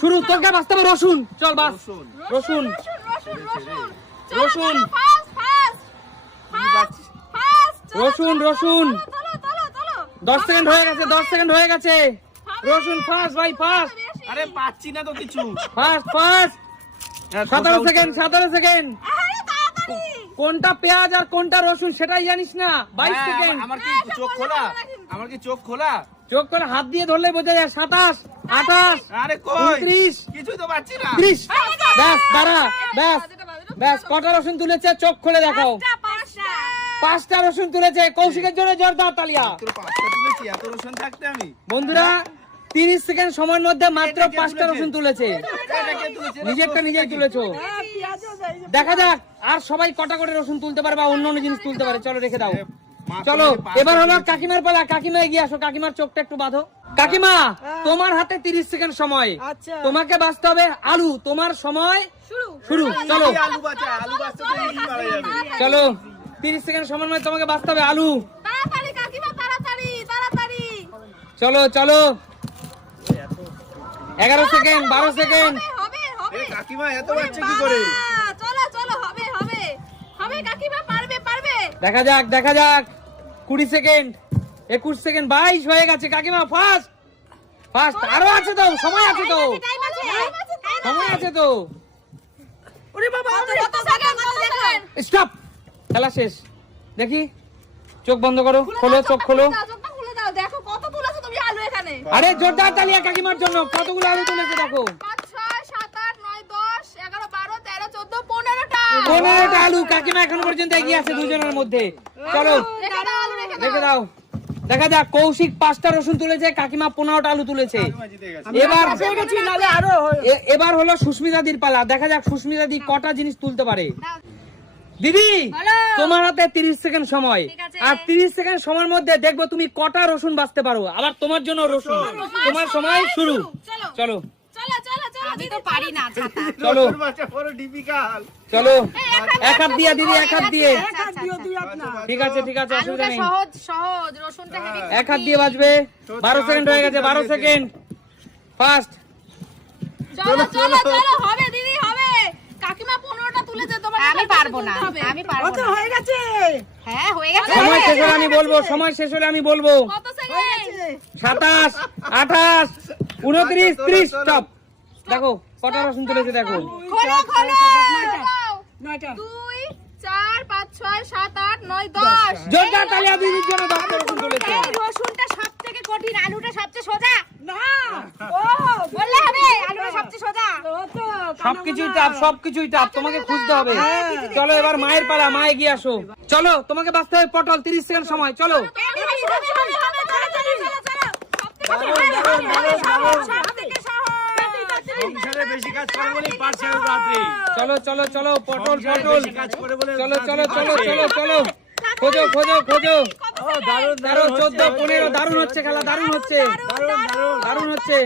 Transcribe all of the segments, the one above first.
শুরু তোকে বাঁচতে হবে রসুন। চল বাস। রসুন। রসুন। রসুন রসুন। Fast fast fast fast. রসুন রসুন। চলো চলো চলো দশ সেকেন্ড হয়ে গেছে দশ সেকেন্ড হয়ে গেছে। রসুন ফার্স্ট ভাই ফার্স্ট আরে পাচ্ছি না তো কিছু। ফার্স্ট ফার্স্ট সতেরো সেকেন্ড সতেরো সেকেন্ড। কোনটা পেঁয়াজ আর কোনটা রসুন সেটাই জানিস না। বাইশ হ্যাঁ, সেকেন্ড। আমার কি চোখ খোলা? আমার কি চোখ খোলা? চোখ করে হাত দিয়ে ধরলে বোঝা যায় সাতাশ আঠাশ আরে কিছুই তো পাচ্ছি না। ত্রিশ। ব্যাস দাঁড়া ব্যাস ব্যাস কটা রসুন তুলেছে? চোখ খুলে দেখাও। পাঁচটা। রসুন তুলেছে। কৌশিকের জন্য জোরদার তালিয়া। মাত্র পাঁচটা তুলেছি এত রসুন থাকতে আমি। বন্ধুরা তিরিশ সেকেন্ড সময়ের মধ্যে মাত্র পাঁচটা রসুন তুলেছে? নিজেরটা নিজেই তুলেছো। দেখা যাক আর সবাই কটা করে রসুন তুলতে পারে বা অন্য অন্য জিনিস তুলতে পারে। চলো রেখে দাও। চলো এবার হলো কাকিমার পালা। কাকিমা এগিয়ে আসো কাকিমার চোখটা একটু বাঁধো। কাকিমা তোমার হাতে তিরিশ সেকেন্ড সময়। তোমাকে বাঁচতে হবে আলু। তোমার সময় শুরু। শুরু। চলো। চলো। তিরিশ সেকেন্ড সময় মধ্যে তোমাকে বাঁচতে হবে আলু। তাড়াতাড়ি কাকিমা তাড়াতাড়ি তাড়াতাড়ি। চলো চলো। এগারো সেকেন্ড বারো সেকেন্ড। হবে হবে এ হবে কাকিমা এত বাচ্চা কি করে? চলো চলো হবে হবে। হবে কাকিমা পারবে পারবে। দেখা যাক দেখা যাক। কুড়ি সেকেন্ড একুশ সেকেন্ড বাইশ হয়ে গেছে। কাকিমা ফার্স্ট ফার্স্ট আরও আছে তো সময় আছে তো। সময় আছে তো। ওরে বাবা কত সেকেন্ড কত সেকেন্ড স্টপ খেলা শেষ। দেখি চোখ বন্ধ করো খোলো চোখ খোলো। চোখটা খুলে দাও। দেখো কত তুলেছো তুমি আলু এখানে। আরে জোরদার তালিয়া কাকিমার জন্য কতগুলো আলু তুলেছে দেখো। পনেরোটা আলু কাকিমা এখনও পর্যন্ত এগিয়ে আছে দুজনের মধ্যে। চলো রেখে দাও। দেখা যাক কৌশিক পাঁচটা রসুন তুলেছে কাকিমা পনেরোটা আলু তুলেছে। এবার এবার হলো সুস্মিতাদির পালা। দেখা যাক সুস্মিতাদি কটা জিনিস তুলতে পারে। দিদি তোমার হাতে তিরিশ সেকেন্ড সময়। আর তিরিশ সেকেন্ড সময়ের মধ্যে দেখব তুমি কটা রসুন বাঁচতে পারো। আবার তোমার জন্য রসুন। তোমার সময় শুরু। চলো চলো। চলো। চলো চলো। আমি তো পারি না ছাতা। চলো। রসুন বাঁচা বড় ডিফিকাল্ট চলো এক হাত দিয়ে দিদি এক হাত দিয়ে। ঠিক আছে ঠিক আছে অসুবিধা নেই সহজ সহজ রসুনটা হেভি এক হাত দিয়ে বাজবে। বারো সেকেন্ড হয়ে গেছে বারো সেকেন্ড। ফার্স্ট চলো চলো চলো হবে দিদি হবে। কাকিমা পনেরোটা তুলেছে তোমার আমি পারব না আমি পারব না। হয়ে গেছে? হ্যাঁ হয়ে গেছে। সময় শেষ হলে আমি বলব সময় শেষ হলে আমি বলব। কত সেকেন্ড? সাতাশ আঠাশ উনত্রিশ ত্রিশ স্টপ দেখো কটা রসুন তুলেছে দেখো খোলো খোলো নয়টা দুই চার পাঁচ ছয় সাত আট নয় দশ জোরদার তালিয়া দিদির জন্য দশটা রসুন তুলেছে রসুনটা সব থেকে কঠিন আলুটা সবচেয়ে সোজা না ও বললে হবে আলুটা সবচেয়ে সোজা সবকিছুই টাপ সবকিছুই টাপ তোমাকে খুঁজতে হবে চলো এবার মায়ের পালা মা এগিয়ে আসো চলো তোমাকে বাঁচতে হবে পটল তিরিশ সেকেন্ড সময় চলো সংসারে বেশি কাজ করে বলে পারছে না রাত্রি চলো চলো চলো পটল পটল। বেশি কাজ করে বলে চলো চলো চলো চলো চলো। খোঁজো খোঁজো খোঁজো। তেরো চোদ্দ পনেরো হচ্ছে, দারুণ হচ্ছে। খেলা দারুণ হচ্ছে। দারুণ হচ্ছে।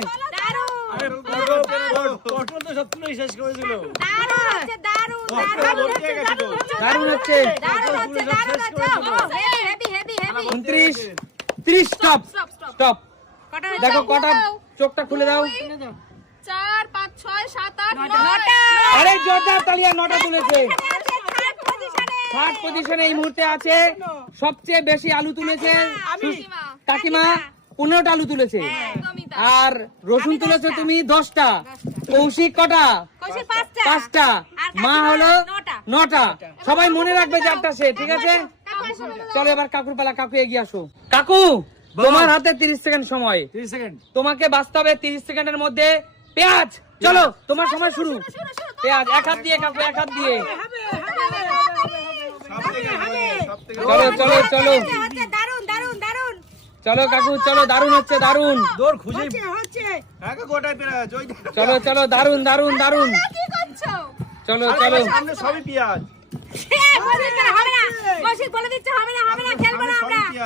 দারুণ হচ্ছে উনত্রিশ ত্রিশ স্টপ। স্টপ। দেখো কটা চোখটা খুলে দাও। চার পাঁচ ছয় সাত আট আরে জোরদার তালিয়া নটা তুলেছে। থার্ড পজিশনে এই মুহূর্তে আছে। সবচেয়ে বেশি আলু তুলেছে। কাকিমা পনেরোটা আলু তুলেছে। আর রসুন তুলেছে তুমি দশটা। কৌশিক কটা? পাঁচটা। মা হলো নটা। সবাই মনে রাখবে চারটা সে ঠিক আছে? চলো এবার কাকুর পালা কাকু এগিয়ে আসো। কাকু তোমার হাতে তিরিশ সেকেন্ড সময়। 30 সেকেন্ড। তোমাকে বাঁচতে হবে তিরিশ সেকেন্ডের মধ্যে। পেঁয়াজ চলো তোমার সময় শুরু পেঁয়াজ এক হাত দিয়ে কাকু এক হাত দিয়ে চলো চলো চলো দারুণ দারুণ দারুণ চলো কাকু চলো দারুণ হচ্ছে খুঁজে হ্যাঁ ওই চলো চলো দারুণ কি করছ চলো চলো সবই পেঁয়াজ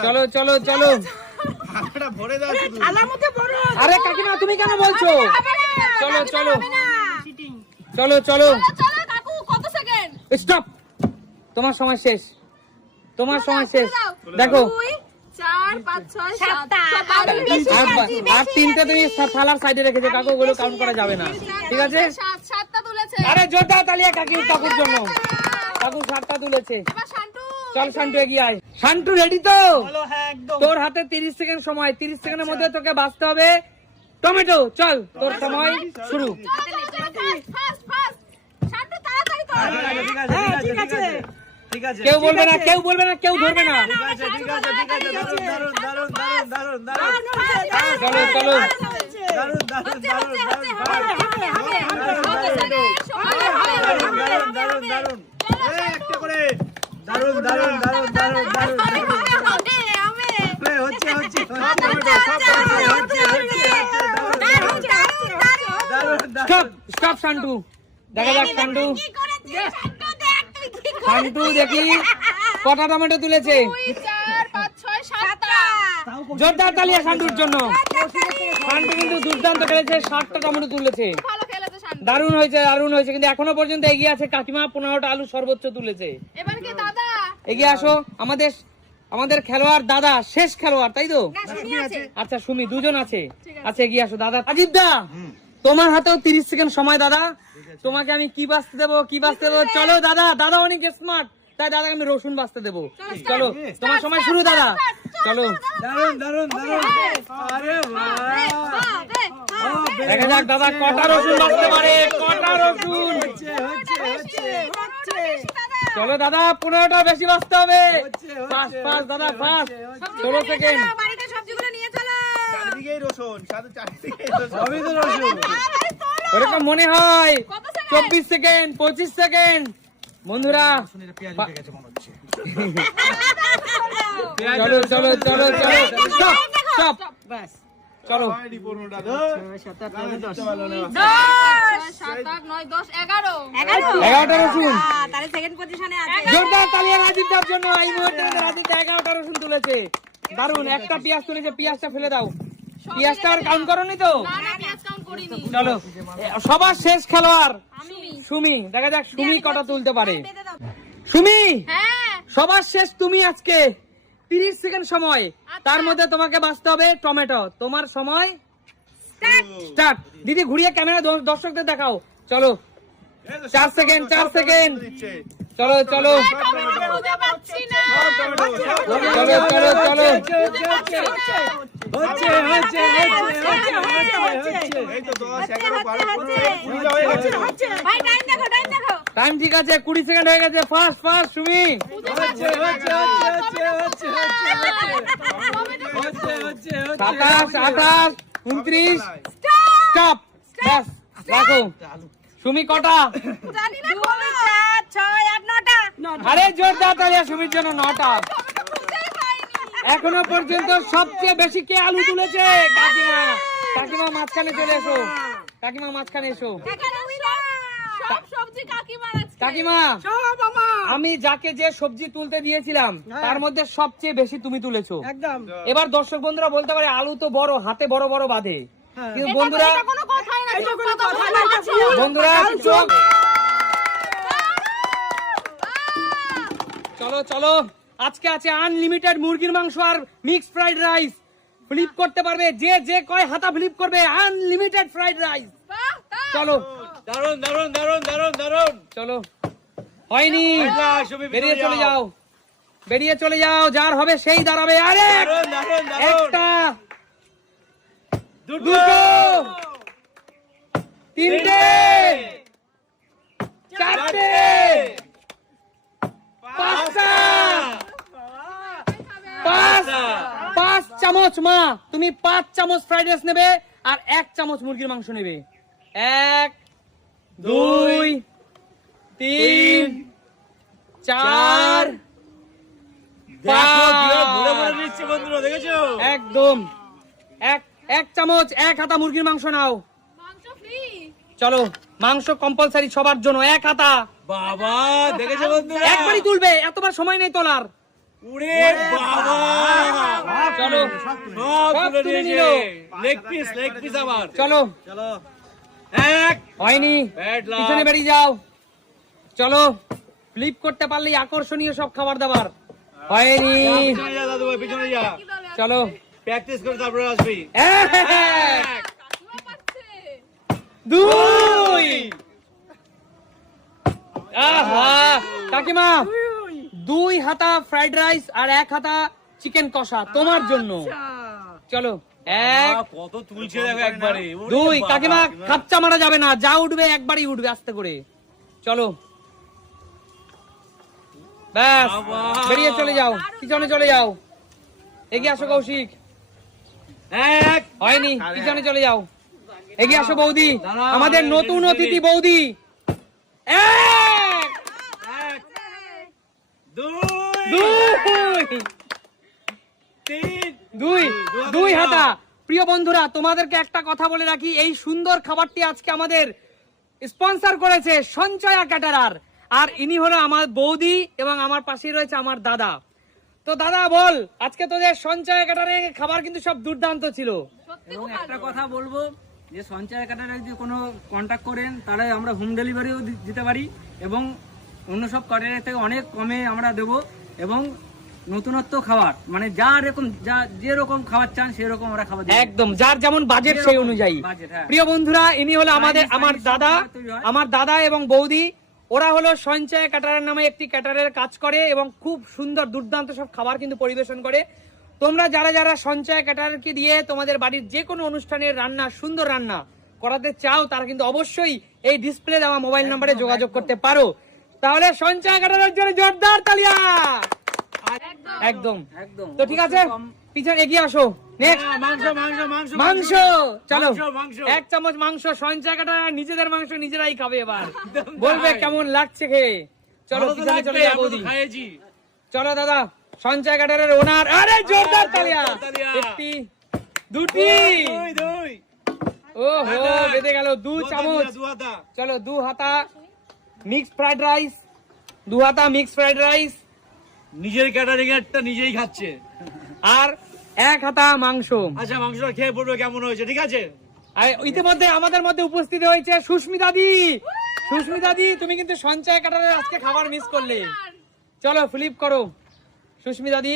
চলো চলো চলো আরে কাকিমা তুমি কেন বলছো? চলো চলো। চলো চলো। চলো কাকু কত সেকেন্ড স্টপ তোমার সময় শেষ। তোমার সময় শেষ। দেখো। আর তিনটে তুমি থালার সাইডে রেখেছো কাকু ওগুলো কাউন্ট করা যাবে না। ঠিক আছে? আরে জোরদার তালিয়া কাকি কাকুর জন্য। কাকু সাতটা তুলেছে। চল শান্টু এগিয়ে আয়। শান্টু রেডি তো? হ্যাঁ একদম। তোর হাতে তিরিশ সেকেন্ড সময় তিরিশ সেকেন্ডের মধ্যে তোকে বাঁচতে হবে। টমেটো চল তোর সময় শুরু ফাস্ট ফাস্ট শান্টু তাড়াতাড়ি কর। ঠিক আছে হ্যাঁ, কেউ বলবে না কেউ বলবে না কেউ ধরবে না। ঠিক আছে ঠিক আছে ঠিক আছে দারুণ দারুণ দারুণ দারুণ দারুণ চলো চলো দারুণ দারুণ দারুণ দারুণ হবে দারুণ দারুণ দারুণ এই একটা দারুণ দারুণ দারুণ দারুণ দারুণ হচ্ছে হচ্ছে স্টপ স্টপ শান্টু দেখা যাক শান্টু শান্টু দেখি কটা টমেটো তুলেছে? সাতটা। জোরদার তালিয়া শান্টুর জন্য। শান্টু কিন্তু দুর্দান্ত খেলেছে ষাটটা টমেটো তুলেছে। ভালো খেলেছে শান্টু দারুণ হয়েছে দারুণ হয়েছে কিন্তু এখনও পর্যন্ত এগিয়ে আছে কাকিমা পনেরোটা আলু সর্বোচ্চ তুলেছে। এবার কি দাদা এগিয়ে আসো আমাদের আমাদের খেলোয়াড় দাদা শেষ খেলোয়াড় তাই তো? আচ্ছা সুমি দুজন আছে। আচ্ছা এগিয়ে আসো দাদা। রাজীব দা তোমার হাতেও তিরিশ সেকেন্ড সময় দাদা। তোমাকে আমি কি বাঁচতে দেবো কি বাঁচতে দেবো? চলো দাদা দাদা অনেক স্মার্ট তাই দাদাকে আমি রসুন বাঁচতে দেবো। চলো তোমার সময় শুরু দাদা। চলো। দেখা যাক দাদা কটা রসুন বাঁচতে পারে কটা রসুন? হচ্ছে। হচ্ছে হচ্ছে। চলো দাদা পনেরোটা বেশি বাঁচতে হবে। ফাস্ট দাদা হচ্ছে। ষোলো সেকেন্ড বাড়িতে সবজিগুলো নিয়ে চলো। চারিদিকেই রসুন সাথে চারিদিকেই রসুন। সবই তো ওরকম মনে হয়। চব্বিশ সেকেন্ড পঁচিশ সেকেন্ড বন্ধুরা চলো। চলো চলো চলো এগারো! এগারোটা রসুন। জোরদার তালিয়া জন্য এই মুহূর্তে এগারোটা রসুন তুলেছে। দারুণ একটা পেঁয়াজ তুলেছে পেঁয়াজটা ফেলে দাও। পেঁয়াজটা আর কাউন্ট করনি তো? না না পেঁয়াজ কাউন্ট করিনি। চলো সবার শেষ খেলোয়াড়। সুমি দেখা যাক সুমি কটা তুলতে পারে। সুমি হ্যাঁ। সবার শেষ তুমি আজকে। তিরিশ সেকেন্ড সময়। তার মধ্যে তোমাকে বাঁচতে হবে টমেটো। তোমার সময় স্টার্ট। দিদি ঘুরিয়ে ক্যামেরা দর্শকদের দেখাও। চলো। চার সেকেন্ড চার সেকেন্ড। চলো চলো। চলো চলো চলো। হচ্ছে টাইম ঠিক আছে, কুড়ি সেকেন্ড হয়ে গেছে। ফার্স্ট ফার্স্ট সুমি। সাতাশ, আঠাশ, উনত্রিশ। স্টপ রাখো। সুমি, কটা। আরে জোরদার তালিয়া সুমির জন্য নটা। এখনও পর্যন্ত সবচেয়ে বেশি কে আলু তুলেছে? কাকিমা। কাকিমা, মাঝখানে চলে এসো। কাকিমা, মাঝখানে এসো এখানে সব সব সবজি কাকিমার আজকে কাকিমা আমি যাকে যে সবজি তুলতে দিয়েছিলাম তার মধ্যে সবচেয়ে বেশি তুমি তুলেছো। একদম। এবার দর্শক বন্ধুরা বলতে পারে আলু তো বড় হাতে বড় বড় বাঁধে। হ্যাঁ। কিন্তু বন্ধুরা বন্ধুরা চোখ। চলো চলো। আজকে আছে আনলিমিটেড মুরগির মাংস আর মিক্স ফ্রাইড রাইস ফ্লিপ করতে পারবে যে যে কয় হাতা ফ্লিপ করবে আনলিমিটেড ফ্রাইড রাইস। চলো। দারুণ দারুণ দারুণ দারুণ দারুণ চলো। হয়নি। বেরিয়ে চলে যাও। বেরিয়ে চলে যাও যার হবে সেই দাঁড়াবে। আরে! একটা দুটো। দুটো তিনটে চারটে পাঁচটা পাঁচ পাঁচ চামচ মা। তুমি পাঁচ চামচ ফ্রাইড রাইস নেবে আর এক চামচ মুরগির মাংস নেবে। এক দুই তিন চার। একদম। এক এক চামচ এক হাতা মুরগির মাংস নাও। চলো মাংস কম্পালসারি সবার জন্য এক হাতা। বাবা দেখেছ বন্ধুরা? একবারই তুলবে এতবার সময় নেই তোলার। উড়ে বাবা! চলো। সব তুলে তুলে নিল। লেগ পিস লেগ পিস আবার। চলো। চলো। এক। হয়নি। পিছনে বেরিয়ে যাও। চলো ফ্লিপ করতে পারলেই আকর্ষণীয় সব খাবার দাবার। হয়নি। পিছনে যা চলো। প্র্যাকটিস করে তারপরে আসবি। দুই। আহা! কাকিমা দুই হাতা ফ্রাইড রাইস আর এক হাতা চিকেন কষা তোমার জন্য। চলো। এক কত তুলছে দেখো একবারে। দুই কাকিমা খাপচা মারা যাবে না যা উঠবে একবারই উঠবে আস্তে করে। চলো। ব্যাস বেরিয়ে চলে যাও পিছনে চলে যাও। এগিয়ে আসো কৌশিক। এক। হয়নি পিছনে চলে যাও। এগিয়ে আসো বৌদি। আমাদের নতুন অতিথি বৌদি। এক। এক। দুই। দুই দুই হাতা প্রিয় বন্ধুরা তোমাদেরকে একটা কথা বলে রাখি। এই সুন্দর খাবারটি আজকে আমাদের স্পন্সর করেছে সঞ্চয়া ক্যাটারার। আর ইনি হলো আমার বৌদি এবং আমার পাশেই রয়েছে আমার দাদা। তো দাদা বল আজকে তোদের সঞ্চয় ক্যাটারে খাবার কিন্তু সব দুর্দান্ত ছিল। এবং একটা কথা বলব যে সঞ্চয় কাটারে যদি কোনো কন্ট্যাক্ট করেন তাহলে আমরা হোম ডেলিভারিও দিতে পারি এবং অন্য সব কাটারের থেকে অনেক কমে আমরা দেবো। এবং নতুনত্ব খাবার মানে যা রকম যা যেরকম খাবার চান সেই রকম আমরা খাবার একদম যার যেমন বাজেট সেই অনুযায়ী। হ্যাঁ। প্রিয় বন্ধুরা ইনি হলো আমাদের আমার দাদা। আমার দাদা এবং বৌদি। ওরা হলো সঞ্চয় ক্যাটারের নামে একটি ক্যাটারের কাজ করে এবং খুব সুন্দর দুর্দান্ত সব খাবার কিন্তু পরিবেশন করে। তোমরা যারা যারা সঞ্চয় ক্যাটারকে দিয়ে তোমাদের বাড়ির যে কোনো অনুষ্ঠানের রান্না সুন্দর রান্না করাতে চাও তারা কিন্তু অবশ্যই এই ডিসপ্লে দেওয়া মোবাইল নাম্বারে যোগাযোগ করতে পারো। তাহলে সঞ্চয় ক্যাটারের জন্য জোরদার তালিয়া! একদম। তো ঠিক আছে পিছনে এগিয়ে আসো। হ্যাঁ, মাংস মাংস মাংস মাংস। চলো। মাংস, মাংস। এক চামচ মাংস সঞ্চয় কাটা নিজেদের মাংস নিজেরাই খাবে এবার। বলবে কেমন লাগছে খেয়ে। চলো পিছনে চলে দাদা সঞ্চয় কাটারের ওনার আরে জোরদার তালিয়া। একটি দুটি। দুই দুই ও হো বেঁধে গেল দু চামচ। চলো দু হাতা। মিক্স ফ্রাইড রাইস দু হাতা মিক্স ফ্রাইড রাইস নিজের ক্যাটারিং এরটা নিজেই খাচ্ছে। আর এক হাতা মাংস। আচ্ছা মাংসটা খেয়ে পড়বে কেমন হয়েছে ঠিক আছে? আর ইতিমধ্যে আমাদের মধ্যে উপস্থিত হয়েছে সুস্মিতা দি সুস্মিতা দি তুমি কিন্তু সঞ্চয় কাটারের আজকে খাবার মিস করলে। চলো ফ্লিপ করো। সুস্মিতা দি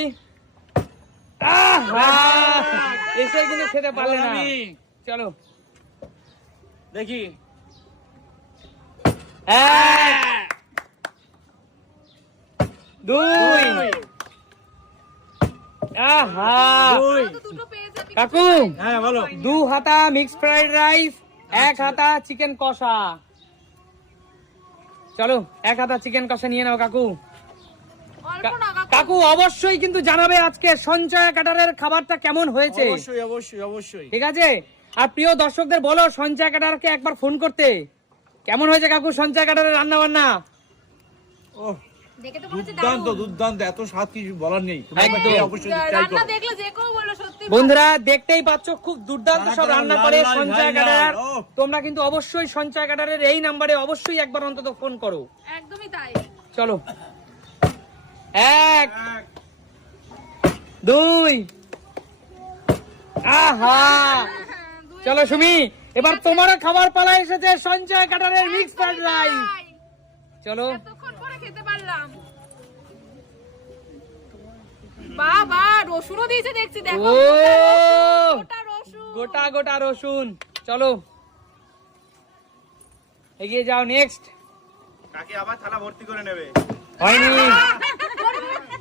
আহা! এসে কিন্তু খেতে পারলে না। চলো। দেখি। এক দুই। আহা। দুই। তো দুটো পেয়েছে কাকু হ্যাঁ বলো। দু হাতা মিক্স ফ্রাইড রাইস এক হাতা চিকেন কষা। চলো এক হাতা চিকেন কষা নিয়ে নাও কাকু। কাকু। কাকু অবশ্যই কিন্তু জানাবে আজকে সঞ্চয় কাটারের খাবারটা কেমন হয়েছে। অবশ্যই অবশ্যই অবশ্যই। ঠিক আছে? আর প্রিয় দর্শকদের বলো সঞ্চয় কাটারকে একবার ফোন করতে। কেমন হয়েছে কাকু সঞ্চয় কাটারের রান্না বান্না ও বন্ধুরা দেখতেই পাচ্ছ খুব দুর্দান্ত সব কারা কারা রান্না করে সঞ্চয় কাটার তোমরা কিন্তু অবশ্যই সঞ্চয় কাটারের এই নাম্বারে অবশ্যই একবার অন্তত ফোন করো। একদমই তাই। চলো। এক দুই আহা! চলো সুমি এবার তোমারও খাবার পালা এসেছে সঞ্চয় কাটারের মিক্স ফ্রাইড রাইস চলো। খেতে পারলাম। বাবা রসুনও দিয়েছে দেখছি দেখো। গোটা রসুন। গোটা গোটা রসুন। চলো। এগিয়ে যাও নেক্সট কাকি আবার থালা ভর্তি করে নেবে। হয়নি।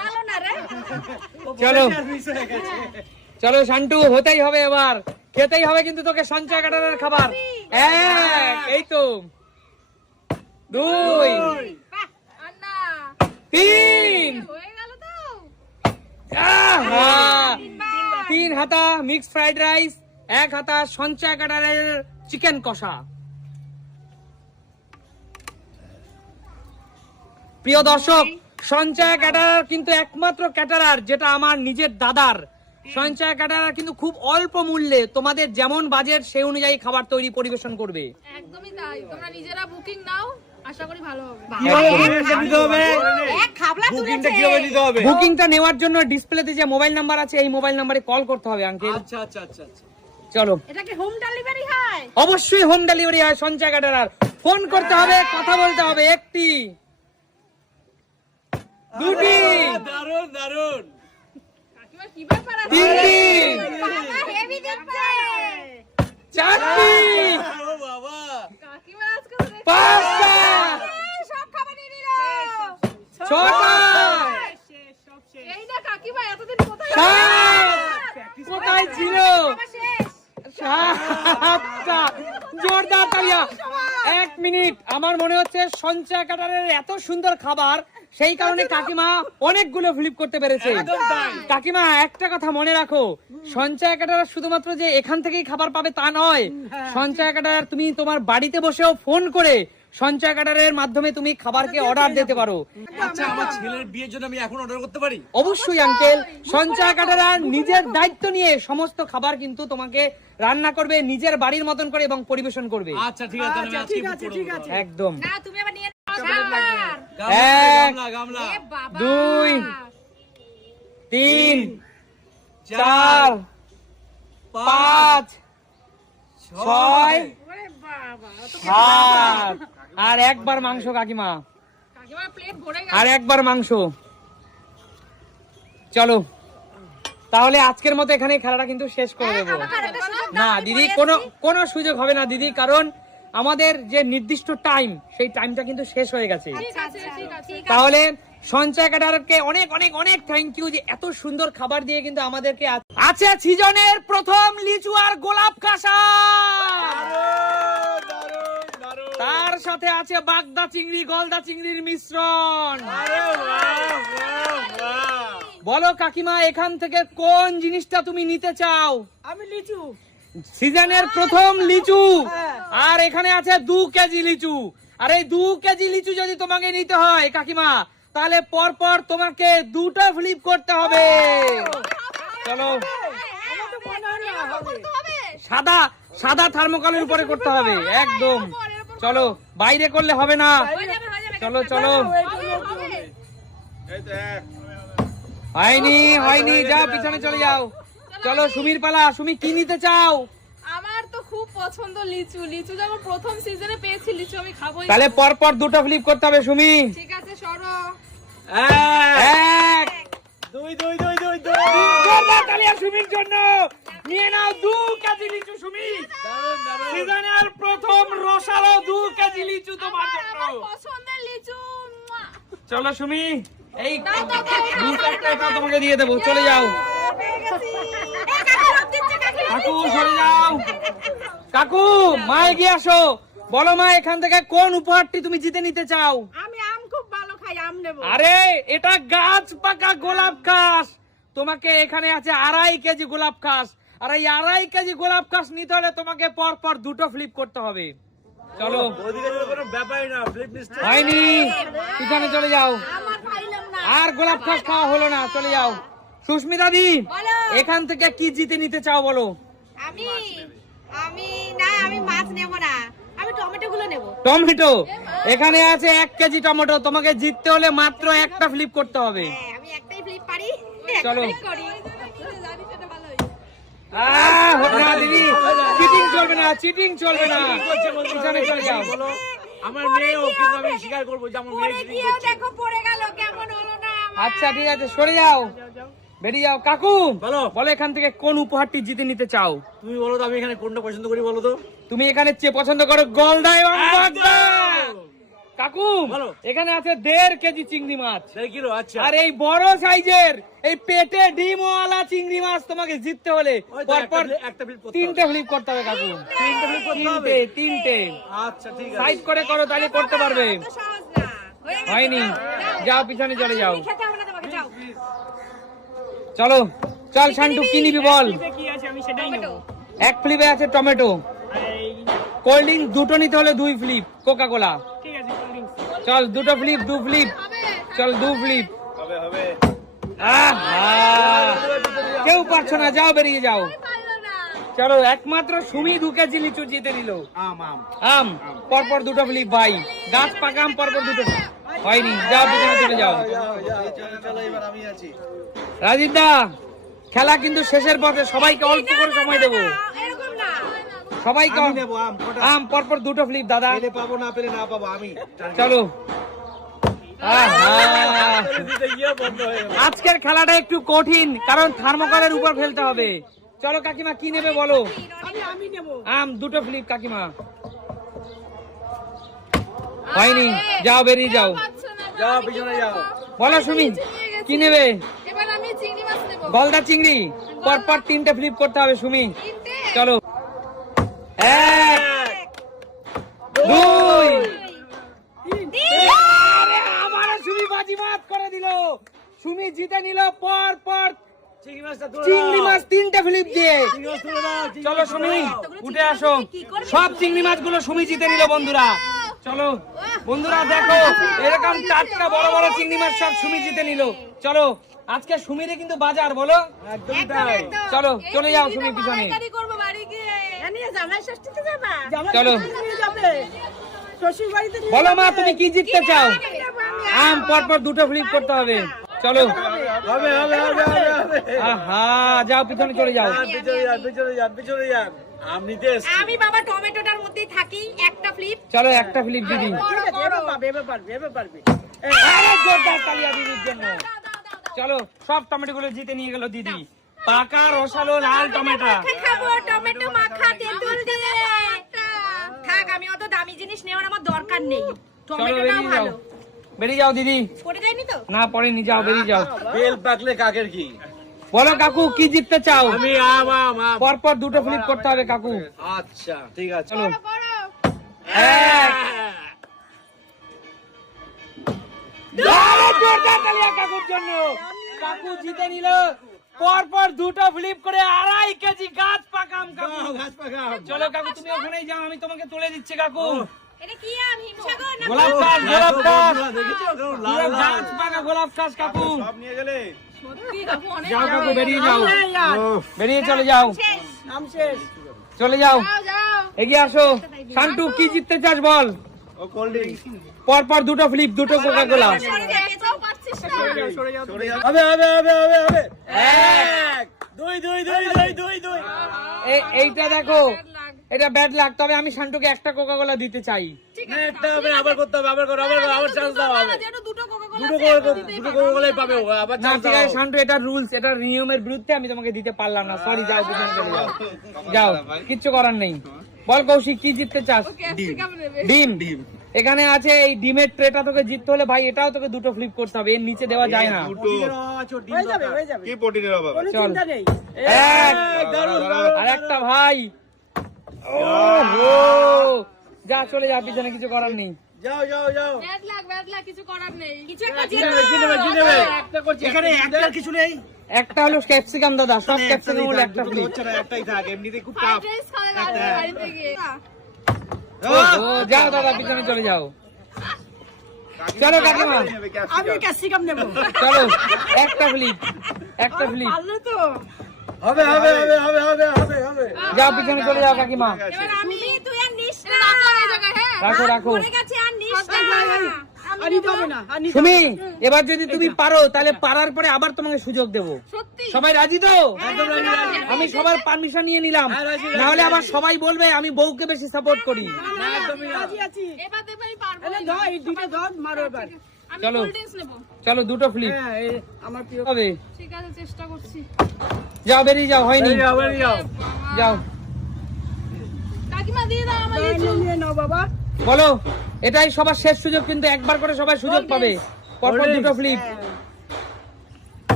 ভালো না রে। চলো। হয়ে চলো শান্টু হতেই হবে এবার। খেতেই হবে কিন্তু তোকে সঞ্চয় কাটারের খাবার। এক এই তো। দুই। তিন! তিন হাতা মিক্স ফ্রাইড রাইস এক হাতা সঞ্চয় কাটারের চিকেন কষা। প্রিয় দর্শক সঞ্চয় ক্যাটারার কিন্তু একমাত্র ক্যাটারার যেটা আমার নিজের দাদার। সঞ্চয় ক্যাটারার কিন্তু খুব অল্প মূল্যে তোমাদের যেমন বাজেট সেই অনুযায়ী খাবার তৈরি পরিবেশন করবে। একদমই তাই। তোমরা নিজেরা বুকিং নাও আশা করি ভালো হবে। বুকিংটা নেওয়ার জন্য ডিসপ্লেতে যে মোবাইল নাম্বার আছে এই মোবাইল নাম্বারে কল করতে হবে আঙ্কেল আচ্ছা আচ্ছা আচ্ছা চলো। এটা কি হোম ডেলিভারি হয়? অবশ্যই হোম ডেলিভারি হয় সঞ্চয় ক্যাটারার ফোন করতে হবে কথা বলতে হবে একটি দুটি। দারুণ দারুণ কাকিমা কি ব্যাপার আছে? তিনটি। চারটি। পাঁচটা। ছটা। কোথায় ছিল? সাতটা। জোরদার তালিয়া। এক মিনিট। আমার মনে হচ্ছে সঞ্চয় কাটারের এত সুন্দর খাবার সেই কারণে কাকিমা অনেকগুলো ফ্লিপ করতে পেরেছে। কাকিমা একটা কথা মনে রাখো। সঞ্চয় কাটার শুধুমাত্র যে এখান থেকেই খাবার পাবে তা নয়। সঞ্চয় কাটার তুমি তোমার বাড়িতে বসেও ফোন করে সঞ্চয় কাটারের মাধ্যমে তুমি খাবারকে অর্ডার দিতে পারো। আচ্ছা আমার ছেলের বিয়ের জন্য আমি এখন অর্ডার করতে পারি? অবশ্যই আঙ্কেল সঞ্চয় কাটারা নিজের দায়িত্ব নিয়ে সমস্ত খাবার কিন্তু তোমাকে রান্না করবে নিজের বাড়ির মতন করে এবং পরিবেশন করবে। আচ্ছা ঠিক আছে তাহলে আমি আজকে বুক একদম। না তুমি আবার এক, গামলা গামলা। এ বাবা। দুই তিন চার পাঁচ ছয় সাত। আর একবার মাংস কাকিমা। আর একবার মাংস। চলো। তাহলে আজকের মতো এখানে খেলাটা কিন্তু শেষ করে দেবো। না দিদি কোনো কোনো সুযোগ হবে না দিদি কারণ আমাদের যে নির্দিষ্ট টাইম সেই টাইমটা কিন্তু শেষ হয়ে গেছে। ঠিক আছে ঠিক আছে। তাহলে সঞ্চয় কাটারকে অনেক অনেক অনেক থ্যাংক ইউ যে এত সুন্দর খাবার দিয়ে কিন্তু আমাদেরকে আছে সিজনের প্রথম লিচু আর গোলাপ কাঁসা। দারুণ দারুণ। তার সাথে আছে বাগদা চিংড়ি গলদা চিংড়ির মিশ্রণ। আরে বাহ বাহ বাহ। বলো কাকিমা এখান থেকে কোন জিনিসটা তুমি নিতে চাও? আমি লিচু। সিজনের প্রথম লিচু। আর এখানে আছে দু কেজি লিচু। আর এই দু কেজি লিচু যদি তোমাকে নিতে হয়, কাকিমা, তাহলে পর পর তোমাকে দুটো ফ্লিপ করতে হবে। চলো। সাদা সাদা থার্মোকলের উপরে করতে হবে। একদম। চলো, বাইরে করলে হবে না। চলো চলো। হয়নি হয়নি, যাও, পিছনে চলে যাও। চলো সুমির পালা সুমি কি নিতে চাও? আমার তো খুব পছন্দ লিচু। লিচু যখন প্রথম সিজনে পেয়েছি লিচু আমি খাবোই। তাহলে পর পর দুটো ফ্লিপ করতে হবে সুমি। ঠিক আছে সরো। এক দুই দুই দুই দুই দুই। জোরদার সুমির জন্য। নিয়ে নাও দু কেজি লিচু সুমি। সিজনের প্রথম রসালো দু কেজি লিচু তোমার জন্য। পছন্দের লিচু চলো সুমি। এই তোমাকে দিয়ে দেবো চলে যাও। কাকু সরে যাও। কাকু মা এগিয়ে আসো। বলো মা এখান থেকে কোন উপহারটি তুমি জিতে নিতে চাও? আমি আম খুব ভালো খাই আম নেব। আরে এটা গাছ পাকা গোলাপ খাস তোমাকে এখানে আছে আড়াই কেজি গোলাপ খাস আর এই আড়াই কেজি গোলাপ খাস নিতে হলে তোমাকে পর পর দুটো ফ্লিপ করতে হবে। চলো। ওদিকে ব্যাপারই না ফ্লিপ হয়নি। পিছনে চলে যাও। আমার আর গোলাপ ঘাস খাওয়া হলো না চলে যাও। সুস্মিতা দি এখান থেকে কি জিতে নিতে চাও বলো? আমি আমি না আমি মাছ নেব না। আমি টমেটো গুলো নেব। টমেটো? এখানে আছে এক কেজি টমেটো তোমাকে জিততে হলে মাত্র একটা ফ্লিপ করতে হবে। হ্যাঁ আমি একটাই ফ্লিপ পারি চলো। একটা করি। জানি সেটা ভালোই আহ, হবে না দিদি চিটিং চলবে না। চিটিং চলবে না পিছনে চলে যাও। আমার মেয়েও কিন্তু আমি স্বীকার করব যে আমার মেয়ে পরে cheating গিয়েও করছে। দেখো পড়ে গেল কেমন হলো। না আমার। আচ্ছা ঠিক আছে সরে যাও। বেরিয়ে যাও। কাকু বলো। বলো এখান থেকে কোন উপহারটি জিতে নিতে চাও? তুমি বলো তো আমি এখানে কোনটা পছন্দ করি বলো তো? তুমি এখানে চেয়ে পছন্দ করো গলদা এবং বাগদা। কাকু এখানে আছে দেড় কেজি চিংড়ি মাছ। কিলো আচ্ছা। আর এই বড় সাইজের এই পেটে ডিমওয়ালা চিংড়ি মাছ তোমাকে জিততে হলে পরপর তিনটে ফ্লিপ করতে হবে কাকু। তিনটে flip করতে হবে? তিনটে তিনটে। আচ্ছা ঠিক আছে। সাইড করে করো তাহলে করতে পারবে। হয়ে। হয়নি। যাও পিছনে চলে যাও। চলো চল শান্টু কি নিবি বল? এক ফ্লিপে আছে টমেটো কোল্ড ড্রিঙ্ক দুটো নিতে হলে দুই ফ্লিপ কোকা কোলা চল দুটো ফ্লিপ দু ফ্লিপ চল দু ফ্লিপ কেউ পারছ না যাও বেরিয়ে যাও। চলো একমাত্র সুমি দু কেজি লিচু জিতে নিল। আম আম। আম পরপর দুটো ফ্লিপ ভাই গাছ পাকা আম পরপর দুটো হয়নি যাও। পিছনে চলে যাও এবার আমি আছি। রাজীব দা খেলা কিন্তু শেষের পথে সবাইকে অল্প করে সময় দেবো। সবাইকে আম পরপর দুটো ফ্লিপ দাদা। পাবো না পেলে না পাবো আমি। চলো। হয়ে। আজকের খেলাটা একটু কঠিন কারণ থার্মোকলের উপর ফেলতে হবে। চলো কাকিমা কি নেবে বলো? আম দুটো ফ্লিপ কাকিমা। হয়নি। যাও বেরিয়ে যাও। যাও পিছনে যাও। বলো গেছি। কি নেবে? এবার আমি চিংড়ি মাছ নেব। গলদা চিংড়ি। পরপর তিনটে ফ্লিপ করতে হবে সুমি চলো। এক দুই। আরে আমারও সুমি বাজিমাত করে দিল। সুমি জিতে নিল পর পর চিংড়ি। মাছ তিনটে ফ্লিপ দিয়ে। চলো সুমি উঠে আসো। সব চিংড়ি মাছগুলো সুমি জিতে নিল বন্ধুরা। চলো বন্ধুরা দেখো এরকম টাটকা বড় বড় চিংড়ি মাছ সব সুমি জিতে নিল। চলো আজকে সুমিরে কিন্তু বাজার বলো? চলো চলে যাও সুমি পিছনে। মালাইকারি করব বাড়ি গিয়ে। নিয়ে জামাই ষষ্ঠীতে যাবা? চলো। বলো মা তুমি কি জিততে চাও? আম পর পর দুটো ফ্লিপ করতে হবে। চলো। হবে হবে হবে হবে হবে আহা যাও পিছনে চলে যাও। যান, পিছনে যান পিছনে যান পিছনে যান। আম আমি বাবা টমেটোটার মধ্যেই থাকি একটা ফ্লিপ চলো একটা ফ্লিপ দিদি সব টমেটো গুলো জিতে নিয়ে গেল দিদি। পাকা রসালো লাল টমেটো। খাব টমেটো মাখা তেঁতুল দিয়ে। থাক আমি অত দামি জিনিস নেওয়ার আমার দরকার নেই। টমেটোটাও বেরিয়ে যাও। ভালো বেরিয়ে যাও দিদি। পড়ে যায়নি তো? না পড়েনি যাও বেরিয়ে যাও। বেল পাকলে কাকের কি? বলো কাকু কি জিততে চাও? আমি আম আম আম। পর পর দুটো ফ্লিপ করতে হবে কাকু। আচ্ছা ঠিক আছে। চলো। করো এক। আরে জোরদার তালিয়া কাকুর জন্য। কাকু জিতে নিল। পর পর দুটো ফ্লিপ করে আড়াই কেজি গাছ পাকাম কাকু। গাছ পাকা আম। চলো কাকু তুমি ওখানেই যাও আমি তোমাকে তুলে দিচ্ছি কাকু। গোলাপ গাছ গোলাপ গাছ। বন্ধুরা, দেখেছ? কেমন লাল পুরো লাল। গাছ পাকা গোলাপ গাছ কাকু। সব নিয়ে গেলে? যাও কাকু বেরিয়ে যাও। বেরিয়ে চলে যাও। চলে যাও। এগিয়ে আসো। শান্টু কি জিততে চাস বল? ও কোল্ড ড্রিঙ্কস পর পর দুটো ফ্লিপ দুটো কোকা কোলা একটাও পাচ্ছিস না। সরে যাও। হবে হবে হবে হবে হবে। এক। দুই দুই দুই দুই দুই দুই এইটা দেখো। এটা ব্যাড লাগ তবে আমি শান্টুকে একটা কোকা কোলা দিতে চাই। না, একটা হবে আবার করতে হবে আবার করো আবার করো আবার চান্স দাও হবে। দুটো কোকা দুটো দুটো করে বলেই পাবে ও, আবার না চান্স ঠিক আছে শান্টু এটা রুলস এটা নিয়মের বিরুদ্ধে আমি তোমাকে দিতে পারলাম না। সরি যাও চলে যাও। যাও কিচ্ছু করার নেই। বল কৌশিক কি জিততে চাস? ডিম। ডিম। এখানে আছে এই ডিমের ট্রেটা তোকে জিততে হলে ভাই এটাও তোকে দুটো ফ্লিপ করতে হবে এর নিচে দেওয়া যায় না। কি প্রোটিনের অভাব চল। আর একটা ভাই। যা চলে যা পিছনে কিছু করার নেই। যাও যাও যাও। ব্যাড লাগ ব্যাড লাগ কিছু করার নেই। কিছু একটা কি নেবে কি নেবে কি নেবে। এখানে একটা কিছু নেই। একটা হলো ক্যাপসিকাম দাদা সব ক্যাপসিকাম হলো একটা হচ্ছে না একটাই থাক এমনিতে খুব বাড়িতে গিয়ে। ও যাও দাদা পিছনে চলে যাও। চলো কাকিমা। আমি ক্যাপসিকাম নেব। চলো একটা ফ্লিপ একটা ফ্লিপ পারলে তো। হবে হবে হবে হবে হবে হবে হবে। যাও পিছনে চলে যাও কাকিমা। এবার আমি তুই আর নিস না রাখো এই জায়গায় হ্যাঁ। রাখো রাখো পড়ে গেছে আর নিস না। সুমি এবার যদি তুমি পারো তাহলে পারার পরে আবার তোমাকে সুযোগ দেবো। সত্যি। সবাই রাজি তো? আমি সবার পারমিশন নিয়ে নিলাম। না হলে আবার সবাই বলবে আমি বউকে বেশি সাপোর্ট করি। রাজি। আছি। এবার দেখবে আমি পারব এলে ধর এই দুটো ধর মারো এবার। আমি চলো। চলো দুটো ফ্লিপ হ্যাঁ আমার প্রিয় হবে। ঠিক আছে চেষ্টা করছি। যাও বেরিয়ে যাও হয়নি। যাও বেরিয়ে যাও। যাও। কাকিমা দিয়ে দাও আমার নিয়ে নিয়ে নাও বাবা। বলো এটাই সবার শেষ সুযোগ কিন্তু একবার করে সবাই সুযোগ পাবে। পরপর দুটো ফ্লিপ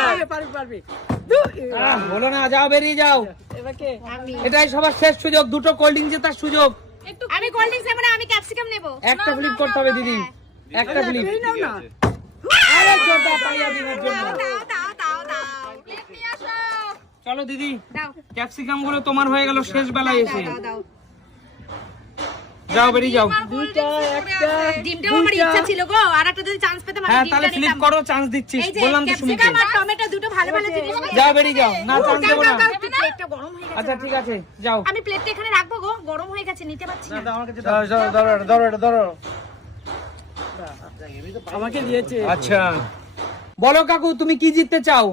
পারবে পারবে পারবে। দু- আহ বলো না যাও বেরিয়ে যাও। এটাই সবার শেষ সুযোগ দুটো কোল্ড ড্রিঙ্ক জেতার সুযোগ। আমি কোল্ড ড্রিঙ্কস নেব না আমি ক্যাপসিকাম নেব। একটা ফ্লিপ করতে হবে দিদি। একটা ফ্লিপ নাও না। আরে জোরদার তালিয়া দিদির জন্য দাও দাও দাও দাও প্লেট নিয়ে আসো চলো দিদি। ক্যাপসিকামগুলো তোমার হয়ে গেল শেষ বেলায় এসে। দাও দাও যাও বেরিয়ে যাও। ডিমটাও আমার ইচ্ছা ছিল গো আর একটা যদি চান্স পেতাম হ্যাঁ তাহলে ফ্লিপ করো চান্স যে বললাম তো সুমিকে আর টমেটো দুটো ভালো ভালো জিনিস। যাও বেরিয়ে যাও। না চান্স দেবো না। প্লেটটা গরম হয়ে গেছে। আচ্ছা ঠিক আছে যাও। আমি প্লেটটা এখানে রাখব গো গরম হয়ে গেছে নিতে পারছি না। ধরো ধরো ধরো এটা, ধরো এটা ধরো আমাকে দিয়েছে। আচ্ছা। বলো কাকু তুমি কি জিততে চাও?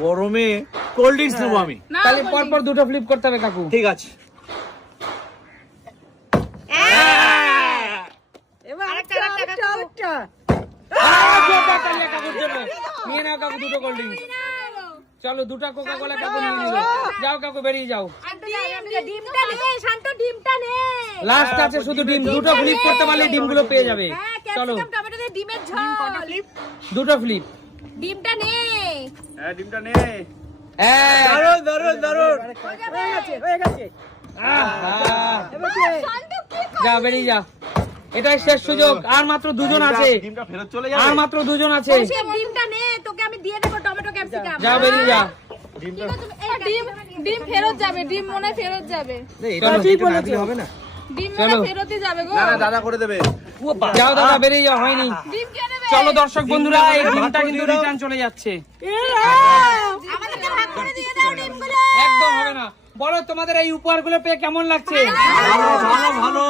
গরমে কোল্ড ড্রিঙ্কস নেব আমি। তাহলে পরপর দুটো ফ্লিপ করতে হবে কাকু। ঠিক আছে। নিয়ে দুটো চলো দুটা কোকা কোলা কাকু নিয়ে নিও যাও কাকু বেরিয়ে যাও। ডিমটা লাস্ট হ্যাঁ, আছে শুধু ডিম। দুটো ফ্লিপ করতে পারলে ডিমগুলো পেয়ে যাবে। চলো। দুটো ফ্লিপ ডিমটা নে। হ্যাঁ ডিমটা নে। দারুণ দারুণ দারুণ হয়ে গেছে। হয়ে গেছে আহা। এবার কি? যা বেরিয়ে যা। এটাই শেষ সুযোগ। আর মাত্র দুজন আছে। ডিমটা ফেরত চলে আর মাত্র দুজন আছে। সে ডিমটা নে। তোকে আমি দিয়ে দেবো টমেটো ক্যাপসিকাম। যা বেরিয়ে যা। ডিম ডিম ফেরত যাবে ডিম মনে ফেরত যাবে। চলো ঠিক বলেছ। ডিম মনে চলো। ফেরতই যাবে গো। না না দাদা করে দেবে। যাও দাদা বেরিয়ে যাও হয়নি। ডিম কে নেবে চলো দর্শক বন্ধুরা এই ডিমটা কিন্তু রিটার্ন চলে যাচ্ছে। আমাদেরকে ভাগ করে দিয়ে দাও ডিমগুলো একদম হবে না। বলো তোমাদের এই উপহারগুলো পেয়ে কেমন লাগছে? ভালো ভালো ভালো।